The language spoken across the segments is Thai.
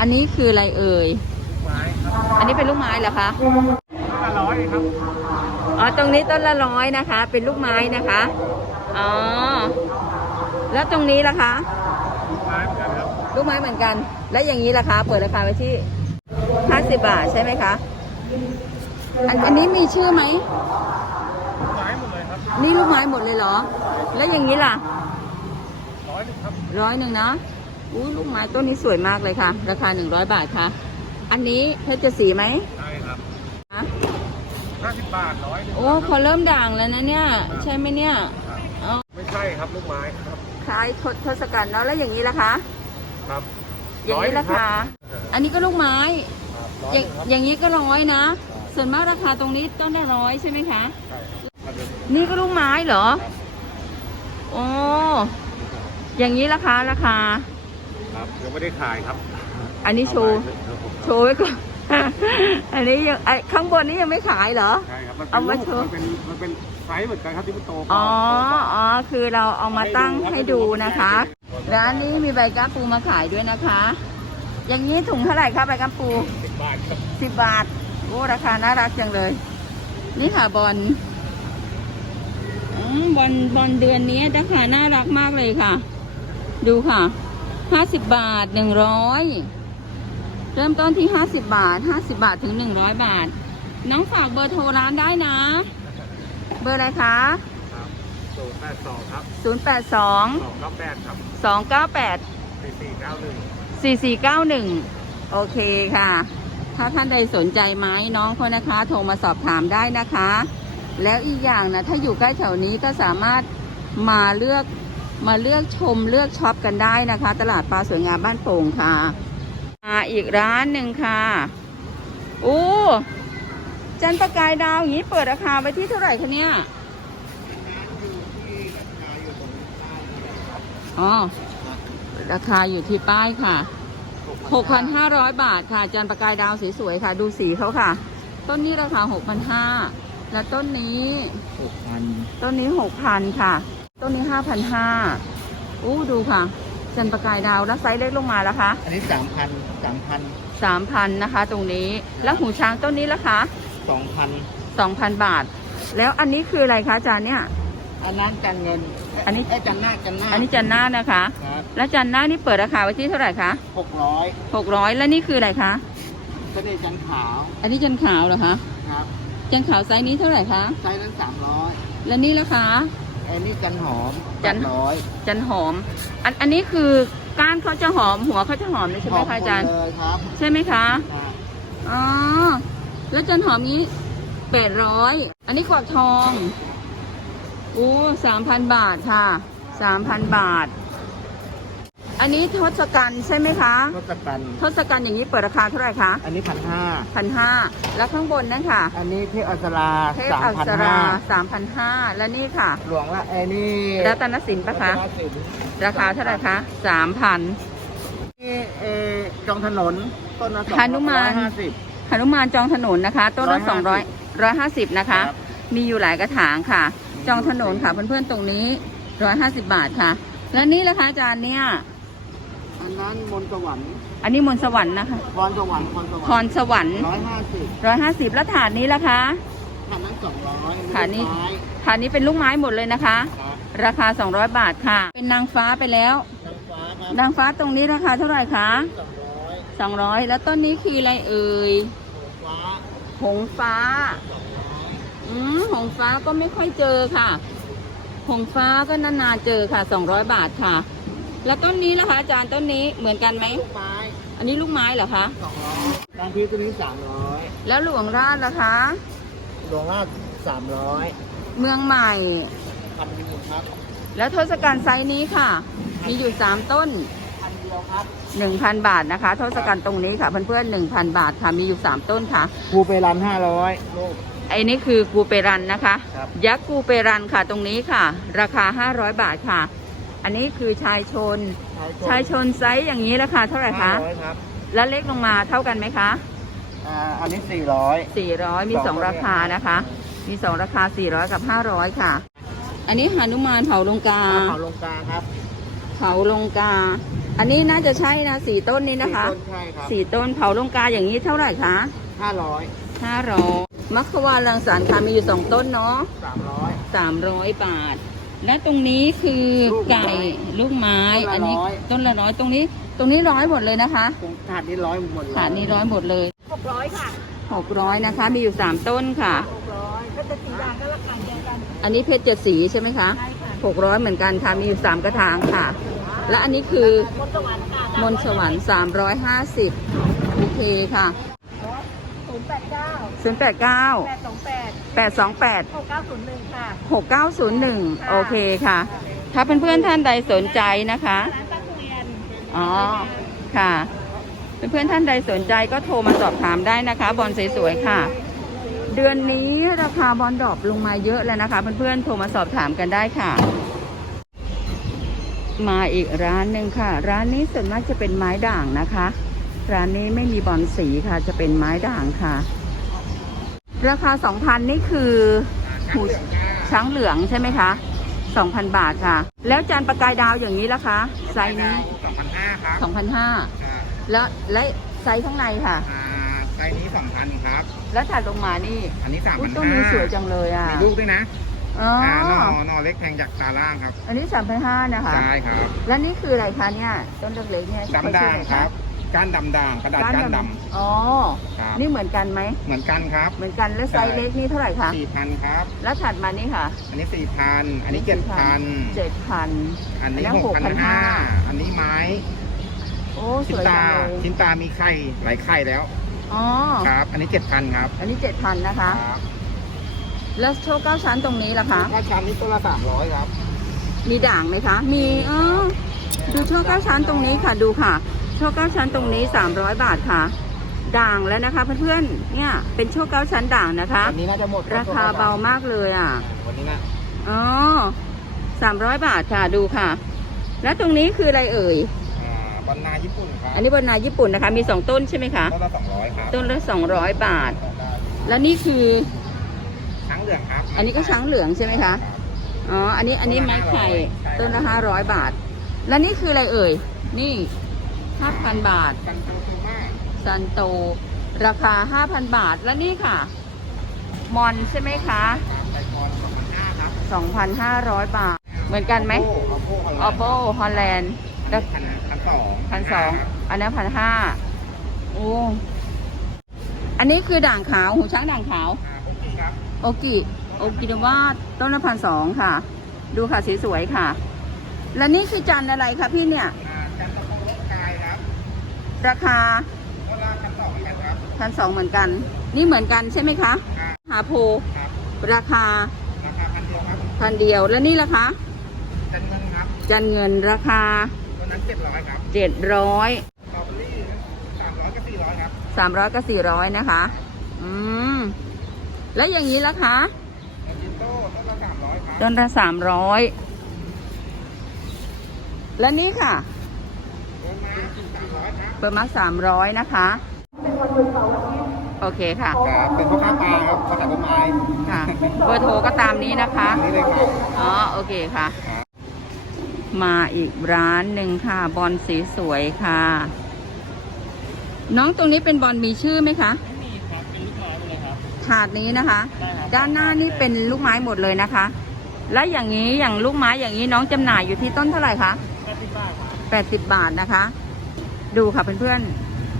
อันนี้คืออะไรเอ่ย ไม้ครับอันนี้เป็นลูกไม้เหรอคะห้าร้อยครับอ๋อ ตรงนี้ต้นละร้อยนะคะ เป็นลูกไม้นะคะ อ๋อ แล้วตรงนี้ล่ะคะ ไม้เหมือนกันครับลูกไม้เหมือนกัน แล้วอย่างนี้ล่ะคะ เปิดราคาไว้ที่ 50 บาทใช่ไหมคะ อันอันนี้มีชื่อไหม ไม้หมดเลยครับนี่ลูกไม้หมดเลยเหรอ แล้วอย่างนี้ล่ะ ร้อยหนึ่งครับ ร้อยหนึ่งนะ อู้ลูกไม้ต้นนี้สวยมากเลยค่ะ ราคา100บาทค่ะ อันนี้เพชรสีไหมใช่ครับฮะห้าสิบบาทร้อยหนึ่งโอ้เขาเริ่มด่างแล้วนะเนี่ย ใช่ไหมเนี่ยเอาไม่ใช่ครับลูกไม้ครับคล้ายทศทศกัณฐ์เนาะแล้วอย่างนี้ล่ะคะครับอย่างนี้ราคา อันนี้ก็ลูกไม้ร้อยอหย่างนึ่งครับอย่างนี้ก็ร้อยนะ ส่วนมากราคาตรงนี้ต้นละร้อยใช่ไหมคะใช่ครับนี่ก็ลูกไม้เหรอ โอ้ อย่างนี้ราคาราคา ครับยังไม่ได้ขายครับอันนี้โชว์โชว์ไว้ก่อน อันนี้ยังไอข้างบนนี้ยังไม่ขายเหรอ ใช่ครับ มันเอามาเป็นโชว์ลูกมันเป็นมันเป็นไซส์เหมือนกันครับที่มันโตอ๋อ อ๋อ คือเราเอามาตั้งให้ดูนะคะ ร้านนี้มีใบก้าปูมาขายด้วยนะคะ อย่างนี้ถุงเท่าไหร่คะใบก้าปูสิบบาทครับสิบบาท โอ้ ราคาน่ารักจังเลย นี่ค่ะบอลอืมบอลบอลเดือนนี้ราคาน่ารักมากเลยค่ะ ดูค่ะ ห้าสิบบาทหนึ่งร้อยเริ่มต้นที่ห้าสิบบาทห้าสิบาทถึงหนึ่งร้อยบาท น้องฝากเบอร์โทรร้านได้นะ เบอร์อะไรคะครับศูนย์แปดสองครับศูนย์แปดสองสองเก้าแปดครับสองเก้าแปดสี่สี่เก้าหนึ่งสี่สี่เก้าหนึ่งโอเคค่ะ ถ้าท่านใดสนใจไหมน้องคนนะคะ โทรมาสอบถามได้นะคะ แล้วอีกอย่างนะถ้าอยู่ใกล้แถวนี้ก็สามารถมาเลือก มาเลือกชมเลือกช็อปกันได้นะคะ ตลาดปลาสวยงามบ้านโป่งค่ะมาอีกร้านหนึ่งค่ะโอ้จันประกายดาวอย่างนี้เปิดราคาไปที่เท่าไหร่คะเนี่ยอ๋อราคาอยู่ที่ป้ายค่ะ 6,500 บาทค่ะ จันประกายดาวสวยๆค่ะ ดูสีเขาค่ะ ต้นนี้ราคา 6,500 และต้นนี้หกพันต้นนี้ 6,000 ค่ะ ต้นนี้5,500อู้ดูค่ะจันประกายดาวแล้วไซส์เล็กลงมาแล้วคะอันนี้สามพันสามพัน3,000นะคะ ตรงนี้แล้วหูช้างต้นนี้ละคะสองพัน2,000บาท แล้วอันนี้คืออะไรคะอาจารย์เนี่ยอันนั้นจันเงิน อันนี้เยจันหน้าจันหน้า อันนี้จันหน้านะคะครับแล้วจันหน้านี่เปิดราคาไว้ที่เท่าไหร่คะหกร้อย600แล้วนี่คืออะไรคะเสน่ห์จันขาว อันนี้จันขาวเหรอคะ ครับ จันขาวไซส์นี้เท่าไหร่คะ ไซส์นั้นสามร้อยแล้วนี่ละคะ อันนี้จันหอมจันร้อยจันหอม อันอันนี้คือก้านเขาจะหอมหัวเขาจะหอมเลยใช่ไหมคะอาจารย์เลยครับใช่ไหมคะครับอ๋อ แล้วจันหอมนี้แปดร้อย อันนี้กวักทองอู้สามพันบาทค่ะ สามพันบาท อันนี้ทศกัณฐ์ใช่ไหมคะรถกันทศกัณฐ์อย่างนี้เปิดราคาเท่าไหร่คะอันนี้พันห้าพันห้าแล้วข้างบนนั่นค่ะ อันนี้เทพอัสราเทพสามอัพันกษห้าราสามพันห้าและนี่ค่ะหลวงละไอ้นี่รัตนสินปะคะ รัตนสินราคาเท่าไหร่คะสามพัน นี่เออจองถนนต้นละสองหานุมาน ร้อยห้าสิบ หนุมานจองถนนนะคะ ต้นละสองร้อยร้อยห้าสิบนะคะ ครับมีอยู่หลายกระถางค่ะ จองถนนค่ะเพื่อนๆตรงนี้ร้อยห้าสิบบาทค่ะ แล้วนี่ละคะอาจารย์เนี่ย อันนั้นมนต์สวรรค์อันนี้มนต์สวรรค์นะคะ พรสวรรค์พรสวรรพค์รสวรรค์ร้อยห้าสิบร้อยห้าสิบแล้วถาดนี้ละคะ อันนั้นสองร้อยฐานนี้ไม้ถาดนี้เป็นลูกไม้หมดเลยนะคะครับราคา 200 บาทค่ะ เป็นนางฟ้าไปแล้ว นางฟ้าครับนางฟ้าตรงนี้ราคาเท่าไหร่คะสองร้อย200 แล้วต้นนี้คืออะไรเอ่ยฟ้าหงฟ้า อืมหงฟ้าก็ไม่ค่อยเจอค่ะ หงฟ้าก็นานๆเจอค่ะ 200 บาทค่ะ แล้วต้นนี้ล่ะคะอาจารย์ต้นนี้เหมือนกันไหม ไม้อันนี้ลูกไม้เหรอคะ สองร้อยบางทีตัวนี้สามร้อยแล้วหลวงราชล่ะคะ หลวงราชสามร้อยเมืองใหม่ พันหนึ่งครับแล้วทศกัณฐ์ไซส์นี้ค่ะ มีอยู่ 3 ต้น พันเดียวครับ1,000 บาทนะคะทศกัณฐ์ตรงนี้ค่ะเพื่อนๆ1,000 บาทค่ะมีอยู่ 3 ต้นค่ะภูเปรันห้าร้อยลูก ไอ้นี่คือกูเปรันนะคะ ครับ ยักษ์กูเปรันค่ะตรงนี้ค่ะ ราคา 500 บาทค่ะ อันนี้คือชายชน ชายชนไซส์อย่างนี้ราคาเท่าไหร่คะห้าร้อยครับแล้วเล็กลงมาเท่ากันไหมคะ อ่าอันนี้สี่ร้อย400 มี สอง2 ราคานะคะ มี 2 ราคา 400 กับ 500 ค่ะ อันนี้หานุมานเผาลงกาเผาลงกลางครับาลงกา อันนี้น่าจะใช่นะสี่ต้นนี้นะคะต้นใช่ครับสี่ต้นเผาลงกาอย่างนี้เท่าไหร่คะห้าร้อยห้าร้อยมัคควานรังสรรค์ค่ะมีอยู่สองต้นเนาะสามร้อยสามร้อยบาท และตรงนี้คือลูกไม้ไก่ลูกไม้ต้นละอันนี้ร้อยต้นละร้อยตรงนี้ ตรงนี้ร้อยหมดเลยนะคะตรงถาดนี้ร้อยหมดเลยถาดนี้ร้อยหมดเลยหกร้อยค่ะหกร้อยนะคะ มีอยู่สามต้นค่ะหกร้อยก็จะสีด่างก็ราคาเดียวกัน อันนี้เพชรเจ็ดสีใช่ไหมคะใช่ค่ะหกร้อยเหมือนกันค่ะ มีอยู่สามกระถางค่ะ และอันนี้คือมนต์สวรรค์ค่ะมนต์สวรรค์สามร้อยห้าสิบโอเคค่ะศูนย์ แปดเก้าศูนย์แปดเก้าแปดสองแปดแปดสองแปดหกเก้าศูนย์หนึ่งค่ะหกเก้าศูนย์หนึ่งโอเคค่ะ ถ้าเพื่อนๆท่านใดสนใจนะคะร้านป้าทุเรียนอ๋อค่ะเพื่อนๆท่านใดสนใจก็โทรมาสอบถามได้นะคะ บอลสวยๆค่ะ เดือนนี้ราคาบอลดรอปลงมาเยอะแล้วนะคะ เพื่อนๆโทรมาสอบถามกันได้ค่ะ มาอีกร้านหนึ่งค่ะ ร้านนี้ส่วนมากจะเป็นไม้ด่างนะคะ ร้านนี้ไม่มีบอลสีค่ะ จะเป็นไม้ด่างค่ะ ราคา 2,000 นี่คือหูช้างเหลืองใช่ไหมคะ 2,000 บาทค่ะ แล้วจานประกายดาวอย่างนี้ล่ะคะไซส์นี้สองพันห้าครับ2,500อ่าแล้วและไซส์ข้างในค่ะอ่าไซส์นี้สองพันครับ แล้วถัดลงมานี่ อันนี้สามอุ้พัยนต้นห้านี้สวยจังเลยอะ มีลูกด้วยนะอ๋ออ่าอนอนอเล็กแทงจากตาล่างครับ อันนี้สามพันห้านะคะ ใช่ครับ แล้วนี่คืออะไรคะเนี่ย ต้นเล็กๆเนี่ยดำด่างครับ ก้านดำด่างกระดาษก้านดอ๋อำครับนี่เหมือนกันไหม เหมือนกันครับ เหมือนกันแล้วไซส์ใช่เล็กนี่เท่าไหร่คะ สี่พันครับ แล้วถัดมานี่ค่ะ อันนี้สี่พันอันนี้เจ็ดพันเจ็ดพันอันนี้อันนี้หกพันห้า6,500อันนี้ไม้ โอ้สชิ้นวยจัตางเลยชิ้นตามีไข่หลายไข่แล้ว อ๋อ ครับ อันนี้เจ็ดพันครับอันนี้เจ็ดพันนะคะ ครับแล้วโชว์เก้าชั้นตรงนี้ล่ะคะ ถ้าชามนี้ตัวละสามร้อยครับ มีด่างไหมคะ มีเออดูโชว์เก้าชั้นตรงนี้ค่ะดูค่ะโชว์เก้าชั้นตรงนี้ 300 บาทค่ะ ด่างแล้วนะคะเพื่อนๆ เนี่ยเป็นโชว์เก้าชั้นด่างนะคะ วันนี้น่าจะหมดราคาเบามากเลยอะ วันนี้นะอ๋อสามร้อยบาทค่ะดูค่ะ แล้วตรงนี้คืออะไรเอ่ยอ่าบอลนาญี่ปุ่นครับอันนี้บนนาญี่ปุ่นนะคะ มีสองต้นใช่ไหมคะต้นละสองร้อยครับต้นละสองร้อยบาท แล้วนี่คือช้างเหลืองครับ อันนี้ก็ช้างเหลืองใช่ไหมคะอ๋ออันนี้อันนี้ไม้ไข่ต้นละห้าร้อยบาท แล้วนี่คืออะไรเอ่ย นี่ ห้าพันบาท กันตังซูมาซันโต ราคาห้าพันบาทแล้วนี่ค่ะ มอนใช่ไหมคะครับไอคอนสองพันห้าครับสองพันห้าร้อยบาท เหมือนกันไหมโอโออโบฮอลแลนด์พันพันพันสองพันสองอันนั้นพันห้าโอ้อันนี้คือด่างขาวหูช้างด่างขาว อ่าโอเคครับโอกิโอกินาวาต้นละพันสองค่ะ ดูค่ะสีสวยๆค่ะ แล้วนี่คือจันทร์อะไรคะพี่เนี่ย อ่าจันทร์ตะโกนกายครับ ราคาต้นละพันสองเหมือนกันครับพันสองเหมือนกัน นี่เหมือนกันใช่ไหมคะอ่าหาโพครับราคาราคาพันเดียวครับพันเดียวแล้วนี่ล่ะคะ จันเงินครับ จันเงินราคาตัวนั้นเจ็ดร้อยครับเจ็ดร้อยสตรอเบอรี่สามร้อยกับสี่ร้อยครับสามร้อยกับสี่ร้อยนะคะ อืม แล้วอย่างนี้ล่ะคะเอจินโต้ต้นละสามร้อยครับต้นละสามร้อยและนี่ค่ะ เดินมาสามร้อยครับเบอร์มาสามร้อยนะคะ โอเคค่ะ ครับเป็นพ่อค้าปลาครับพ่อขายต้นไม้ค่ะ เบอร์โทรก็ตามนี้นะคะ อันนี้เลยครับอ๋อ โอเคค่ะมาอีกร้านหนึ่งค่ะ บอลสีสวยค่ะ น้องตรงนี้เป็นบอลมีชื่อไหมคะ ไม่มีครับ เป็นลูกไม้เลยครับ ถาดนี้นะคะ ได้ครับ ด้านหน้านี่เป็นลูกไม้หมดเลยนะคะ และอย่างนี้อย่างลูกไม้อย่างนี้น้องจำหน่ายอยู่ที่ต้นเท่าไหร่คะ แปดสิบบาทครับแปดสิบบาทนะคะ ดูค่ะเพื่อน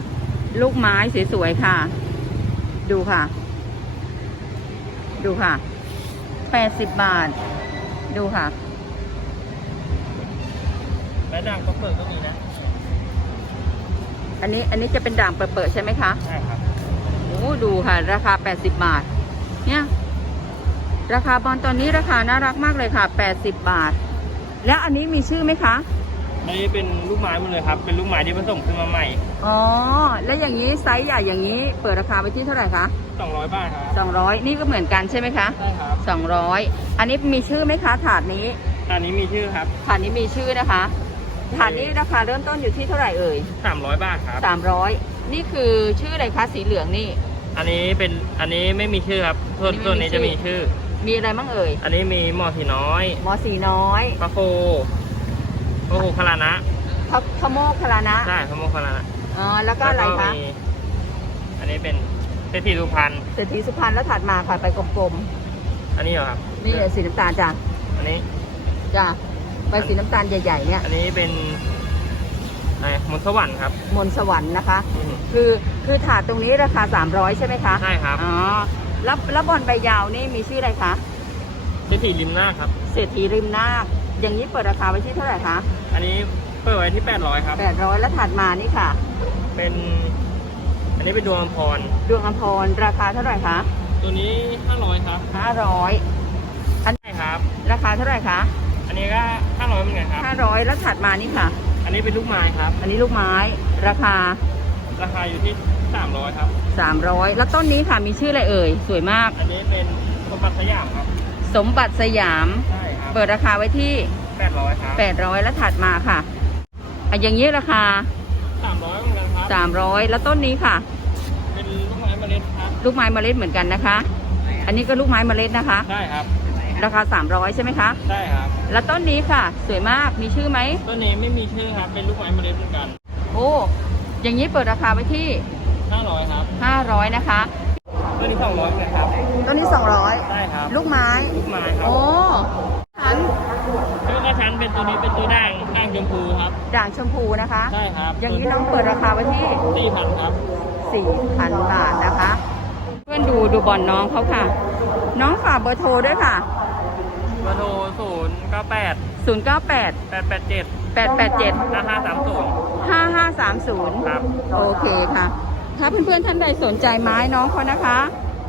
ๆ ลูกไม้สวยๆค่ะ ดูค่ะ ดูค่ะแปดสิบบาท ดูค่ะและด่างก็เปิดก็มีนะ อันนี้อันนี้จะเป็นด่างเปิดๆใช่ไหมคะ ใช่ครับ โอ้ดูค่ะ ราคา 80 บาท เนี่ย ราคาบอลตอนนี้ราคาน่ารักมากเลยค่ะ 80 บาท แล้วอันนี้มีชื่อไหมคะ อันนี้เป็นลูกไม้หมดเลยครับ เป็นลูกไม้ที่ผสมขึ้นมาใหม่ อ๋อ แล้วอย่างนี้ไซส์ใหญ่อย่างนี้เปิดราคาไปที่เท่าไหร่คะ200 บาทครับ200 นี่ก็เหมือนกันใช่ไหมคะใช่ครับ200 อันนี้มีชื่อไหมคะถาดนี้ อันนี้มีชื่อครับ ถาดนี้มีชื่อนะคะ ถาดนี้ราคาเริ่มต้นอยู่ที่เท่าไหร่เอ่ย300 บาทครับ300 นี่คือชื่ออะไรคะสีเหลืองนี่ อันนี้เป็นอันนี้ไม่มีชื่อครับส่วนอันนี้ไม่ส่วนมีนี้ชื่จะอมีชื่อ มีอะไรบ้างเอ่ย อันนี้มีหมอสีน้อยหมอสีน้อยพระโค โอ้โหคารานะขขโมกคารานะใช่ขโมยคารานะอ๋อแล้วก็อะไรคะมีอันนี้เป็นเศรษฐีสุพรรณเศรษฐีสุพรรณแล้วถัดมาค่ะไปกลมอันนี้เหรอครับๆนี่สีน้ำตาลจ้ะอันนี้ จ้ะใบสีน้ำตาลใหญ่ๆเนี่ยอันนี้เป็นอะไรมนต์สวรรค์ครับมนต์สวรรค์นะคะ อืมคือคือถาดตรงนี้ราคา 300 ใช่ไหมคะใช่ครับอ๋อแล้วแล้วบอลใบยาวนี่มีชื่ออะไรคะเศรษฐีริมหน้าครับเศรษฐีริมนาค อย่างนี้เปิดราคาไว้ที่เท่าไหร่คะอันนี้เปิดไว้ที่ 800 ครับ 800 แล้วถัดมานี่ค่ะ เป็น อันนี้เป็นดวงอมพร ดวงอภรณ์ราคาเท่าไหร่คะ ตัวนี้ 500 ครับ 500 อันใช่ครับ ราคาเท่าไหร่คะ อันนี้ก็ 500เหมือนกันครับ 500 แล้วถัดมานี่ค่ะ อันนี้เป็นลูกไม้ครับ อันนี้ลูกไม้ ราคา ราคาอยู่ที่ 300 ครับ 300 แล้วต้นนี้ค่ะมีชื่ออะไรเอ่ย สวยมาก อันนี้เป็นสมบัติสยามครับ สมบัติสยาม ใช่ครับ เปิดราคาไว้ที่ 800ครับ800 แล้วถัดมาค่ะอะอย่างนี้ราคา 300เหมือนกันครับ300 แล้วต้นนี้ค่ะ เป็นลูกไม้เมล็ดครับลูกไม้เมล็ดเหมือนกันนะคะ อันนี้ก็ลูกไม้เมล็ดนะคะ ใช่ครับ ราคา 300 ใช่ไหมคะ ใช่ครับ แล้วต้นนี้ค่ะ สวยมากมีชื่อไหม ต้นนี้ไม่มีชื่อครับ เป็นลูกไม้เมล็ดเหมือนกัน โอ้ อย่างนี้เปิดราคาไว้ที่ 500ครับ500นะคะ ต้นนี้200เหมือนกันครับ ต้นนี้ใช่ครับ200ลูกไม้ ลูกไม้ครับ โอ้ฉัน ชื่อกระชั้นเป็นตัวนี้เป็นตัวด่างด่างชมพูครับด่างชมพูนะคะ ใช่ครับอย่างนี้น้องเปิดราคาไว้ที่4,000ครับ4,000บาทนะคะ เพื่อนดูดูบอลน้องเขาค่ะ น้องฝากเบอร์โทรด้วยค่ะ เบอร์โทร098 098 887 887 5530 5530ครับโอเคค่ะ ถ้าเพื่อนๆท่านใดสนใจไม้น้องเขานะคะ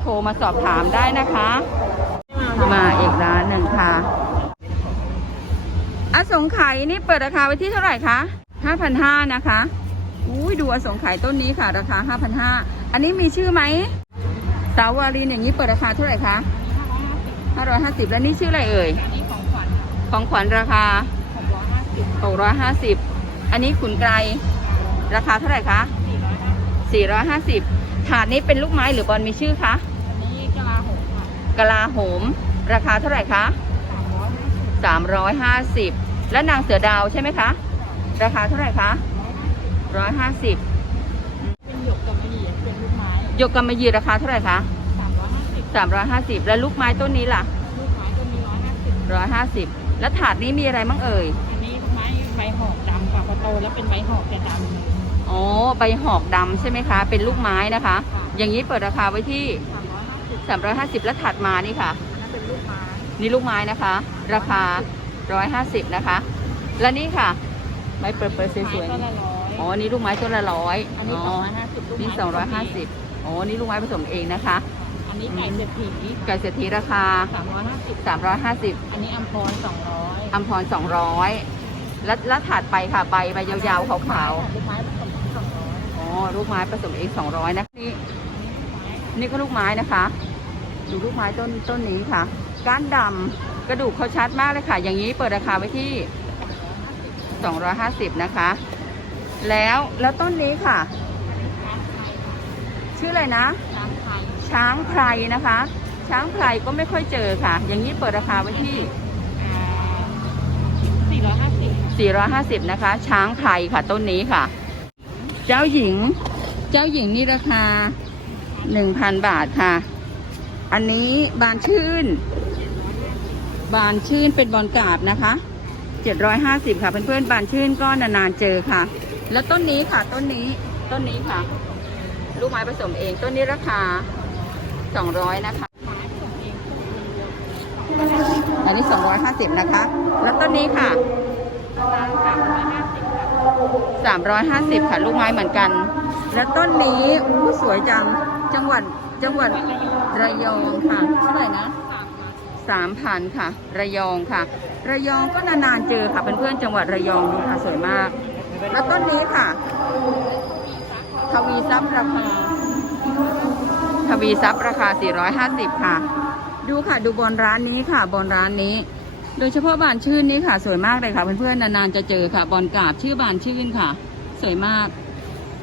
โทรมาสอบถามได้นะคะ มาอีกร้านหนึ่งค่ะ อสงไขยนี่เปิดราคาไว้ที่เท่าไหร่คะ5,500นะคะอุ้ยดูอสงไขยต้นนี้ค่ะ ราคา5,500อันนี้มีชื่อไหมสาวารินอย่างนี้เปิดราคาเท่าไหร่คะ550แล้วนี่ชื่ออะไรเอ่ยอันนี้ของขวัญของขวัญราคา650 650อันนี้ขุนไกรราคาเท่าไหร่คะ450ถาดนี้เป็นลูกไม้หรือบอลมีชื่อคะอันนี้กะลาหกค่ะกะลาโหม ราคาเท่าไหร่คะ 350 และนางเสือดาวใช่ไหมคะ ราคาเท่าไหร่คะ150เป็นหยกกับมะหยี่เป็นลูกไม้ยกกำมะหยี่ราคาเท่าไหร่คะ350 350 แล้วลูกไม้ต้นนี้ล่ะ ลูกไม้ต้นนี้150 150 แล้วถาดนี้มีอะไรบ้างเอ่ย อันนี้ไม้ใบหอกดำค่ะพอโตแล้วเป็นใบหอกจะดำอ๋อใบหอกดำใช่ไหมคะ เป็นลูกไม้นะคะ อย่างนี้เปิดราคาไว้ที่350 350 แล้วถัดมานี่ค่ะอั นนั้นเป็นลูกไม้นี่ลูกไม้นะคะ ราคา 150 นะคะ และนี่ค่ะ ไม้เปิดเปิดสไม้วยต้นละร้อยๆอ๋อนี่ลูกไม้ต้นละร้อยอันนี้อ๋อ250ลูกไม้นี่250อ๋อนี่ลูกไม้ผสมเองนะคะ อันนี้ไก่เศรษฐีไก่เศรษฐีราคา350 350อันนี้อัมพร200อัมพร200แล้วแล้วถัดไปค่ะใบใบยาวๆขาวลูกไม้ผสม200ๆอ๋อลูกไม้ผสมเอง200นะนี่นี่ก็ลูกไม้นะคะ ดูลูกไม้ต้นต้นนี้ค่ะ ก้านดำกระดูกเขาชัดมากเลยค่ะ อย่างนี้เปิดราคาไว้ที่ 250 นะคะ แล้วแล้วต้นนี้ค่ะ ชื่ออะไรนะ ช้างไทยช้างไพรนะคะ ช้างไพรก็ไม่ค่อยเจอค่ะ อย่างนี้เปิดราคาไว้ที่450 450 นะคะ ช้างไพรค่ะต้นนี้ค่ะ เจ้าหญิง เจ้าหญิงนี่ราคา 1,000 บาทค่ะอันนี้บานชื่น บานชื่นเป็นบอลกาบนะคะ 750 ค่ะเพื่อนๆบานชื่นก็นานๆเจอค่ะ แล้วต้นนี้ค่ะต้นนี้ต้นนี้ค่ะ ลูกไม้ผสมเองต้นนี้ราคา 200 นะคะ อันนี้ 250 นะคะ แล้วต้นนี้ค่ะ 350 ค่ะ ลูกไม้เหมือนกัน แล้วต้นนี้อู้สวยจังจังหวัดจังหวัดระยองค่ะเท่าไหร่นะ 3,000ค่ะ ระยองค่ะ ระยองก็นานๆเจอค่ะเพื่อนๆจังหวัดระยองดูค่ะสวยมาก แล้วต้นนี้ค่ะ ทวีซับราคา ทวีซับราคา 450 ค่ะ ดูค่ะดูบอลร้านนี้ค่ะบอลร้านนี้ โดยเฉพาะบานชื่นนี้ค่ะ สวยมากเลยค่ะเพื่อนๆนานๆจะเจอค่ะบอลกาบชื่อบานชื่นค่ะ สวยมาก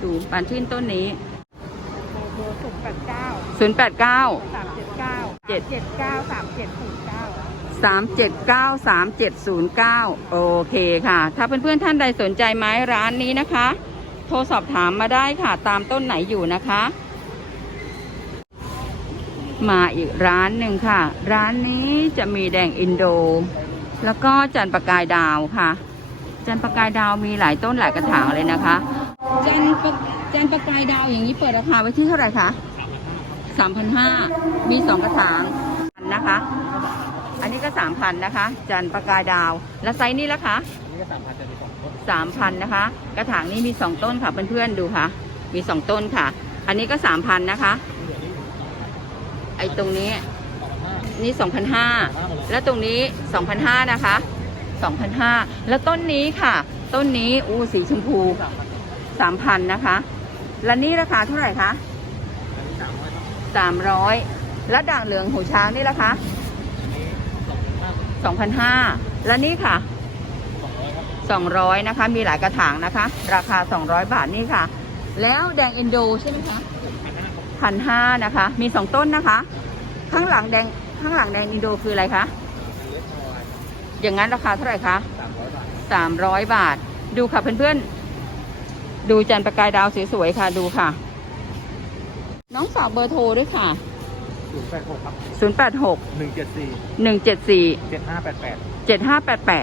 ดูบานชื่นต้นนี้ โบ089 089 379 779 3709 โอเคค่ะ ถ้าเพื่อนๆท่านใดสนใจไม้ร้านนี้นะคะ โทรสอบถามมาได้ค่ะ ตามต้นไหนอยู่นะคะ มาอีกร้านหนึ่งค่ะ ร้านนี้จะมีแดงอินโด แล้วก็จันทร์ประกายดาวค่ะ จันทร์ประกายดาวมีหลายต้นหลายกระถางเลยนะคะ จันทร์ประ จันประกายดาวอย่างนี้เปิดราคาไว้ที่เท่าไหร่คะสามพันห้ามีสองกระถางนะคะ อันนี้ก็สามพันนะคะจันประกายดาว แล้วไซส์นี้ละคะสามพันนะคะ กระถางนี้มีสองต้นค่ะเพื่อนๆดูค่ะ มีสองต้นค่ะ อันนี้ก็สามพันนะคะ ไอ้ตรงนี้นี่สองพันห้าแล้วตรงนี้สองพันห้านะคะสองพันห้าแล้วต้นนี้ค่ะ ต้นนี้อู้สีชมพูสามพันนะคะ แล้วนี่ราคาเท่าไหร่คะสามร้อยแล้วด่างเหลืองหูช้างนี่ราคาสองพันห้าแล้วนี่ค่ะสองร้อยนะคะ มีหลายกระถางนะคะ ราคาสองร้อยบาทนี่ค่ะ แล้วแดงเอนโดใช่ไหมคะพันห้านะคะ มีสองต้นนะคะ ข้างหลังแดงข้างหลังแดงอินโดคืออะไรคะอย่างนั้นราคาเท่าไหร่คะสามร้อยบาท ดูค่ะเพื่อนๆ ดูจันทร์ประกายดาวสวยๆค่ะดูค่ะ น้องฝากเบอร์โทรด้วยค่ะ ศูนย์แปดหกครับ086 หนึ่งเจ็ดสี่174 เจ็ดห้าแปดแปด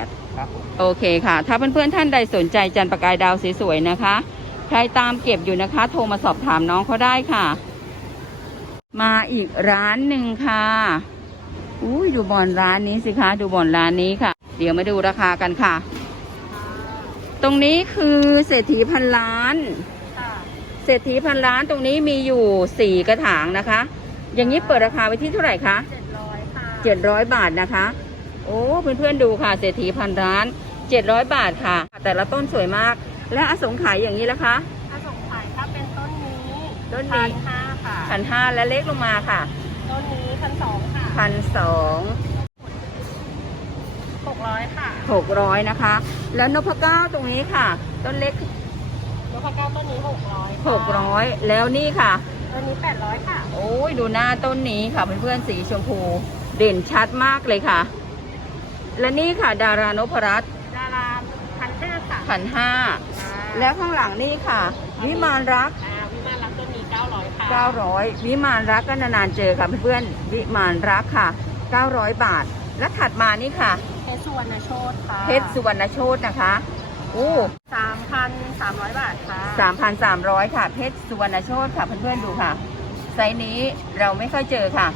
7588 ครับผม โอเคค่ะ ถ้าเพื่อนๆท่านใดสนใจจันทร์ประกายดาวสวยๆนะคะ ใครตามเก็บอยู่นะคะ โทรมาสอบถามน้องเขาได้ค่ะ มาอีกร้านหนึ่งค่ะ อุ้ยดูบอลร้านนี้สิคะ ดูบอลร้านนี้ค่ะ เดี๋ยวมาดูราคากันค่ะ ตรงนี้คือเศรษฐีพันล้านค่ะเศรษฐีพันล้านตรงนี้มีอยู่สี่กระถางนะคะ อย่างนี้เปิดราคาไว้ที่เท่าไหร่คะเจ็ดร้อยค่ะเจ็ดร้อยบาทนะคะ โอ้เพื่อนๆดูค่ะเศรษฐีพันร้านเจ็ดร้อยบาทค่ะ แต่ละต้นสวยมาก และอสงไขยอย่างนี้ละคะถ้าส่งขายถ้าเป็นต้นนี้ต้นนี้พันห้าค่ะพันห้าและเล็กลงมาค่ะ ต้นนี้พันสองค่ะพันสอง หกร้อยค่ะหกร้อยนะคะ แล้วนพเก้าตรงนี้ค่ะ ต้นเล็กแล้วพะเก้าต้นนี้หกร้อยหกร้อยแล้วนี่ค่ะ ต้นนี้แปดร้อยค่ะ โอ้ยดูหน้าต้นนี้ค่ะเพื่อนๆสีชมพู เด่นชัดมากเลยค่ะ และนี่ค่ะ ดารานพรัตน์ดาราพันห้าค่ะพันห้าแล้วข้างหลังนี่ค่ะ วิมานรัก อ่าวิมานรักต้นนี้เก้าร้อยค่ะ900 วิมานรักก็นานๆเจอค่ะเพื่อนๆวิมานรักค่ะ 900 บาท และถัดมานี่ค่ะเพชร สุวรรณโชตค่ะเพชรสุวรรณโชตนะคะโอ้สามพันสามร้อยบาทค่ะ3,300ค่ะ เพชรสุวรรณโชตค่ะเพื่อนๆดูค่ะ ไซส์นี้เราไม่ค่อยเจอค่ะ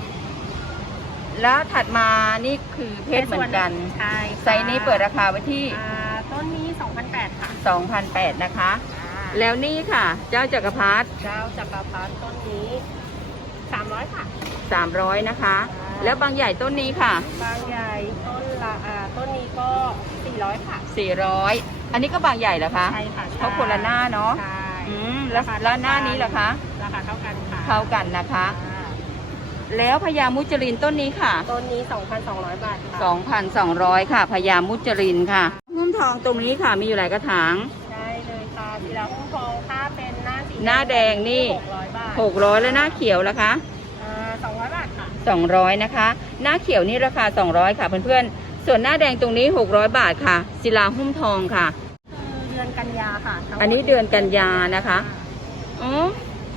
แล้วถัดมานี่คือเพชรเหมือนกัน ใช่ค่ะไซส์นี้เปิดราคาไว้ที่อ่าต้นนี้สองพันแปดค่ะ2,800นะคะอ่าแล้วนี่ค่ะ เจ้าจักรพรรดิเจ้าจักรพรรดิต้นนี้สามร้อยค่ะ300นะคะ แล้วบางใหญ่ต้นนี้ค่ะ บางใหญ่ต้นละอ่าต้นนี้ ก็สี่ร้อยค่ะ400 อันนี้ก็บางใหญ่เหรอคะ ใช่ค่ะเพราะคนละหน้าเนาะ ใช่อืมแล้วแล้วหน้านี้เหรอคะ ราคาเท่ากันค่ะเท่ากันนะคะ อ่าแล้วพญามุจรินต้นนี้ค่ะ ต้นนี้สองพันสองร้อยบาทค่ะ2,200 ค่ะพญามุจรินค่ะหุ้มทองตรงนี้ค่ะมีอยู่หลายกระถาง ได้เลยค่ะสีดาหุ้มทองถ้าเป็นหน้าสีหน้าแดงนี่หกร้อยบาท600 แล้วหน้าเขียวล่ะคะ อ่าสองร้อยบาทค่ะ200 นะคะ หน้าเขียวนี่ราคา 200 ค่ะเพื่อนๆ ส่วนหน้าแดงตรงนี้ 600 บาทค่ะ ศิลาหุ้มทองค่ะคือเดือนกันยาค่ะทั้งหมอันนี้เดือนกันยานะคะ อ๋อ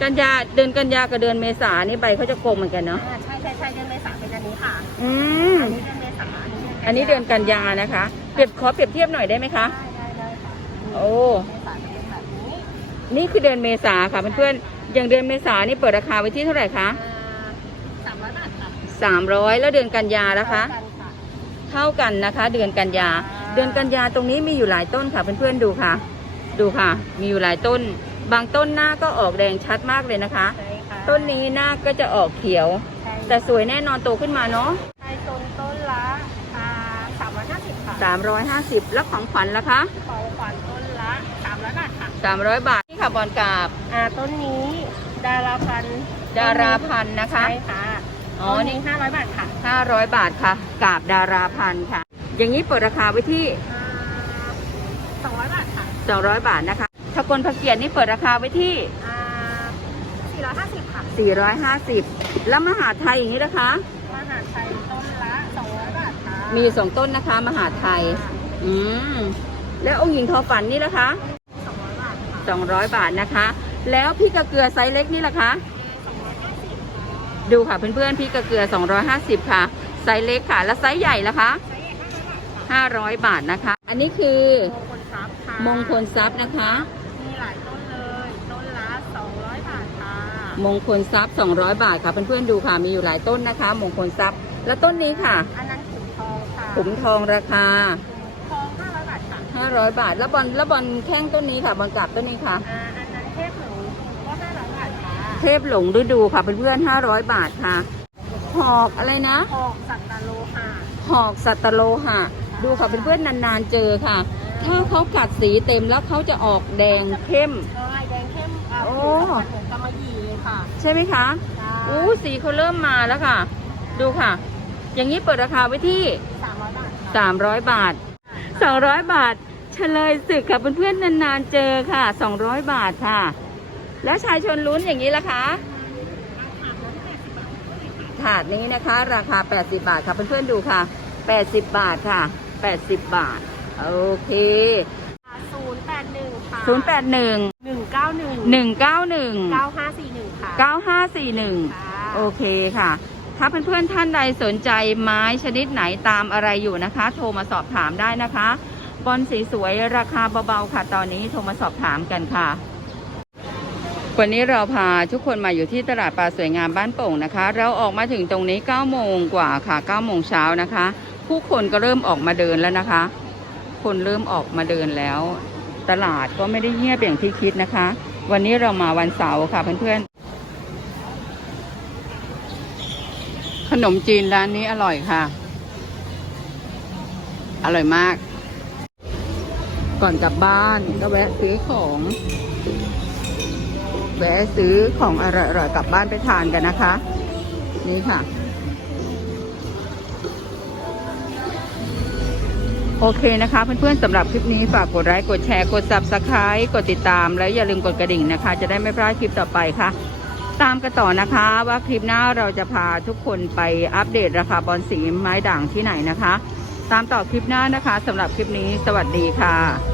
กันยาเดือนกันยากับเดือนเมษานี่ใบเขาจะกลมเหมือนกันเนาะ อ่าใช่ใช่ใช่เดือนเมษาเป็นอันนี้ค่ะ อืม อันนี้เดือนเมษาอันนี้เดือนกันยานะคะ เปรียบขอเปรียบเทียบหน่อยได้ไหมคะ ได้ได้ได้ค่ะโอ้ เมษาจะเป็นแบบนี้นี่คือเดือนเมษาค่ะเพื่อนๆ อย่างเดือนเมษานี่เปิดราคาไว้ที่เท่าไหร่คะสามร้อยบาทค่ะ300 แล้วเดือนกันยานะคะเท่ากันค่ะ เท่ากันนะคะ เดือนกันยา เดือนกันยาตรงนี้มีอยู่หลายต้นค่ะเพื่อนๆดูค่ะ ดูค่ะ มีอยู่หลายต้น บางต้นหน้าก็ออกแดงชัดมากเลยนะคะใช่ค่ะต้นนี้หน้าก็จะออกเขียวใช่แต่สวยแน่นอนโตขึ้นมาเนาะใช่ต้นต้นละอ่าสามร้อยห้าสิบค่ะ350แล้วของขวัญล่ะคะของขวัญต้นละสามร้อยบาทค่ะ300บาทนี่ค่ะบอลกราบอ่าต้นนี้ดาราพันธุ์ดาราพันธุ์นะคะใช่ค่ะ อ๋อต้นนี่นี้ห้าร้อยบาทค่ะ500บาทค่ะกราบดาราพันธุ์ค่ะ อย่างนี้เปิดราคาไว้ที่ สองร้อยบาทค่ะ200 บาทนะคะสกลพระเกียรตินี่เปิดราคาไว้ที่ สี่ร้อยห้าสิบค่ะ 450 แล้วมหาไทยอย่างนี้นะคะ มหาชัยต้นละสองร้อยบาทค่ะมีสองต้นนะคะ มหาไทย อืม แล้วองค์หญิงทอฝันนี่ละคะ สองร้อยบาทนะคะ แล้วพี่กระเกลือไซส์เล็กนี่ละคะ ดูค่ะเพื่อนๆพี่กระเกลือ 250 ค่ะ ไซส์เล็กค่ะ แล้วไซส์ใหญ่ละคะ 500 บาทนะคะ อันนี้คือมงคลทรัพย์ค่ะมงคลทรัพย์นะคะ มีหลายต้นเลยต้นละ200 บาทค่ะมงคลทรัพย์ 200 บาทค่ะเพื่อนๆดูค่ะมีอยู่หลายต้นนะคะ มงคลทรัพย์ แล้วต้นนี้ค่ะอันนั้นขุมทองค่ะขุมทองราคาทอง500บาทค่ะ500 บาท แล้วบอลแล้วบอลแข้งต้นนี้ค่ะบอลกลับต้นนี้ค่ะอ่าอันนั้นเทพหนูก็500บาทค่ะ เทพหลงฤดูค่ะเพื่อนๆ500 บาทค่ะ หอกอะไรนะทองสัตตโลหะหอกสัตตโลหะ ดูค่ะเพื่อนๆนานๆเจอค่ะ ถ้าเขากัดสีเต็มแล้วเขาจะออกแดงเข้ม ใช่แดงเข้มอ่าโอ้ ผิวสัมผัสเหมือนกำมะหยี่เลยค่ะใช่ไหมคะใช่อู้สีเขาเริ่มมาแล้วค่ะ ดูค่ะ อย่างนี้เปิดราคาไว้ที่300บาทค่ะ300 บาท 200 บาท เฉลยศึกค่ะเพื่อนๆนานๆเจอค่ะ 200 บาทค่ะ แล้วชายชนลุ้นอย่างนี้ล่ะคะ ถาดนี้นะคะ ราคา 80 บาทค่ะเพื่อนๆดูค่ะ 80 บาทค่ะ 80 บาท โอเค 081 ค่ะ 081 191 191 9541 ค่ะ 9541ค่ะโอเคค่ะ ถ้าเพื่อนๆท่านใดสนใจไม้ชนิดไหนตามอะไรอยู่นะคะ โทรมาสอบถามได้นะคะ บอลสีสวยราคาเบาๆค่ะ ตอนนี้โทรมาสอบถามกันค่ะ วันนี้เราพาทุกคนมาอยู่ที่ตลาดปลาสวยงามบ้านโป่งนะคะ เราออกมาถึงตรงนี้9โมงกว่าค่ะ9โมงเช้านะคะ ผู้คนก็เริ่มออกมาเดินแล้วนะคะ คนเริ่มออกมาเดินแล้ว ตลาดก็ไม่ได้เงียบอย่างที่คิดนะคะ วันนี้เรามาวันเสาร์ค่ะเพื่อนๆ ขนมจีนร้านนี้อร่อยค่ะ อร่อยมาก ก่อนกลับบ้านก็แวะซื้อของ แวะซื้อของอร่อยๆกลับบ้านไปทานกันนะคะ นี่ค่ะ โอเคนะคะ เพื่อนๆสำหรับคลิปนี้ฝากกดไลค์กดแชร์กด subscribe กดติดตาม แล้วอย่าลืมกดกระดิ่งนะคะ จะได้ไม่พลาดคลิปต่อไปค่ะ ตามกันต่อนะคะว่าคลิปหน้าเราจะพาทุกคนไปอัปเดตราคาบอลสีไม้ด่างที่ไหนนะคะ ตามต่อคลิปหน้านะคะสำหรับคลิปนี้สวัสดีค่ะ